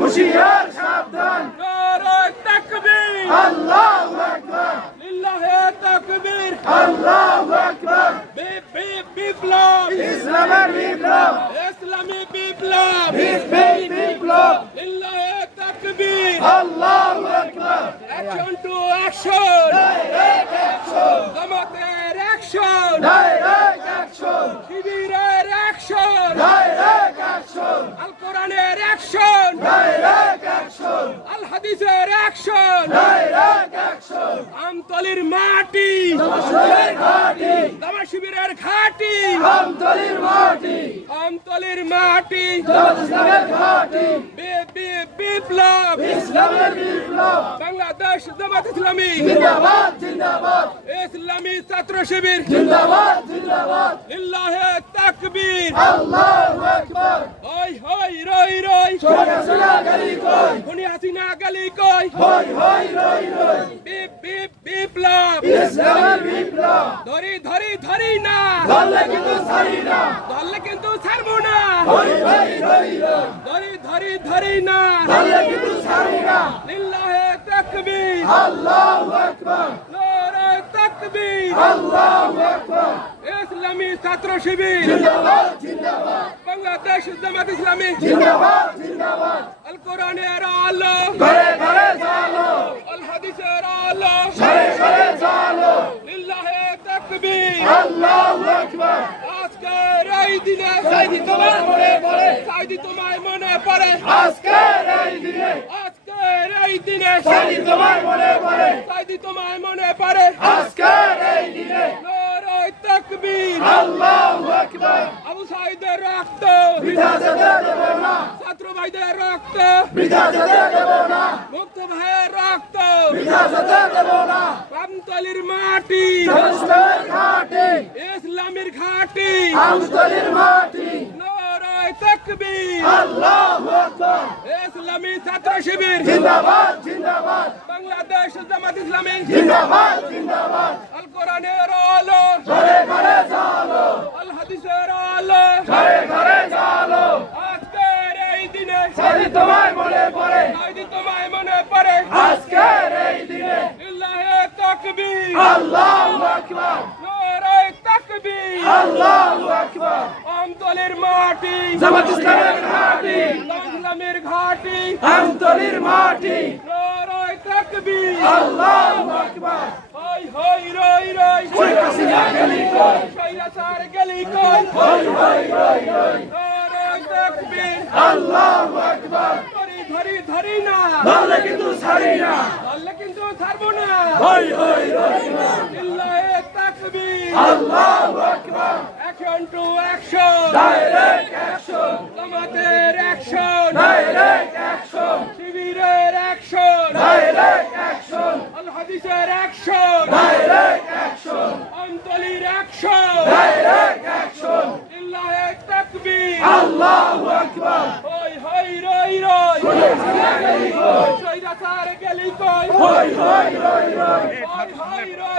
হুশিয়ার সাবধান, নারে তাকবীর, আল্লাহু আকবার, লিল্লাহে তাকবীর, আল্লাহু আকবার, বিপ্লব, ইসলামের বিপ্লব, ইসলামী বিপ্লব, বিপ্লব, লিল্লাহে তাকবীর, আল্লাহু আকবার, action to action, direct action, জামাতের অ্যাকশন, ডাইরেক্ট অ্যাকশন, শিবিরের অ্যাকশন, ডাইরেক্ট অ্যাকশন, আল কোরআনের অ্যাকশন, ডাইরেক্ট অ্যাকশন, আল হাদিসের অ্যাকশন, ডাইরেক্ট অ্যাকশন, আমতলির মাটি, জামাতের ঘাঁটি, জামা শিবিরের ঘাটি, আমতলির মাটি, আমতলির মাটি, জামাত ইসলামের ঘাঁটি, বিপ্লব, ইসলামের বিপ্লব, বাংলাদেশ জামাত ইসলামী, জিন্দাবাদ জিন্দাবাদ, ইসলামী ছাত্র শিবির, জিন্দাবাদ জিন্দাবাদ, লিল্লাহে তাকবীর, আল্লাহু আকবার, হই হই রই রই, সোনা সোনা গলি কই, খুনি হাসিনা গলি কই, হই হই রই রই, বিপ্লব, ইসলামের বিপ্লব, ধরি ধরি ধরি না, ধরলে কিন্তু ছাড়ি না, ধরলে কিন্তু ছাড়বো না, হই হই রই রই, ধরি ধরি ধরি না, ধরলে কিন্তু ছাড়ি না, লিল্লাহে তাকবীর, আল্লাহু আকবার, নারে তাকবীর, আল্লাহু আকবার, ইসলামী ছাত্র শিবির, জিন্দাবাদ জিন্দাবাদ, বাংলাদেশ জামাত ইসলামী, জিন্দাবাদ জিন্দাবাদ, আল কোরআনের আলো, ঘরে ঘরে জালো, আল হাদিসের আলো, ঘরে ঘরে জালো, লিল্লাহে তাকবীর, আল্লাহু আকবার, আজকের এই দিনে সাইদি তোমার মনে পড়ে, সাইদি তোমায় মনে পড়ে, আজকের এই দিনে আজকের এই দিনে সাইদি তোমার মনে পড়ে, সাইদি তোমায় মনে পড়ে, আজকের এই দিনে নারে তাকবীর, আল্লাহু আকবার, আবু সাইদের রক্ত, বৃথা যেতে দেব না, ছাত্র ভাইদের রক্ত, বৃথা যেতে দেব না, মুক্ত ভাইয়ের রক্ত, বৃথা যেতে দেব না, আমতলির মাটি, জামাতের ঘাঁটি, ইসলামের ঘাটি, আমতলির মাটি, নারে তাকবীর, আল্লাহু আকবার, ইসলামী ছাত্র শিবির, জিন্দাবাদ জিন্দাবাদ, বাংলাদেশ জামাত ইসলামী, জিন্দাবাদ জিন্দাবাদ, আল কোরআনের আলো, ঘরে ঘরে জালো, আল হাদিসের আলো, ঘরে ঘরে জালো, আজকের এই দিনে সাইদি তোমার মনে পড়ে, সাইদি তোমায় মনে পড়ে, আজকের এই দিনে লিল্লাহে তাকবীর, আল্লাহু আকবার, নারে তাকবীর, আল্লাহু আকবার, আমতলির মাটি, জামাত ইসলামের ঘাঁটি, ইসলামের ঘাটি, আমতলির মাটি, নারে তাকবীর, আল্লাহু আকবার, হই হই রই রই, শেখ হাসিনা গলি কই, স্বৈরাচার গলি কই, হই হই রই রই, নারে তাকবীর, আল্লাহু আকবার, ধরি ধরি ধরি না, ধরলে কিন্তু ছাড়ি না, ধরলে কিন্তু ছাড়বো না, হই হই রই রই, লিল্লাহে তাকবীর, আল্লাহু আকবার, action to action, direct action, জামাতের অ্যাকশন, ডাইরেক্ট অ্যাকশন, শিবিরের অ্যাকশন, ডাইরেক্ট অ্যাকশন, আল হাদিসের অ্যাকশন, ডাইরেক্ট অ্যাকশন, আমতলির অ্যাকশন, ডাইরেক্ট অ্যাকশন, লিল্লাহে তাকবীর, আল্লাহু আকবার, হই হই রই রই, শেখ হাসিনা গলি কই, স্বৈরাচার গলি কই, হই হই রই রই, হই হই রই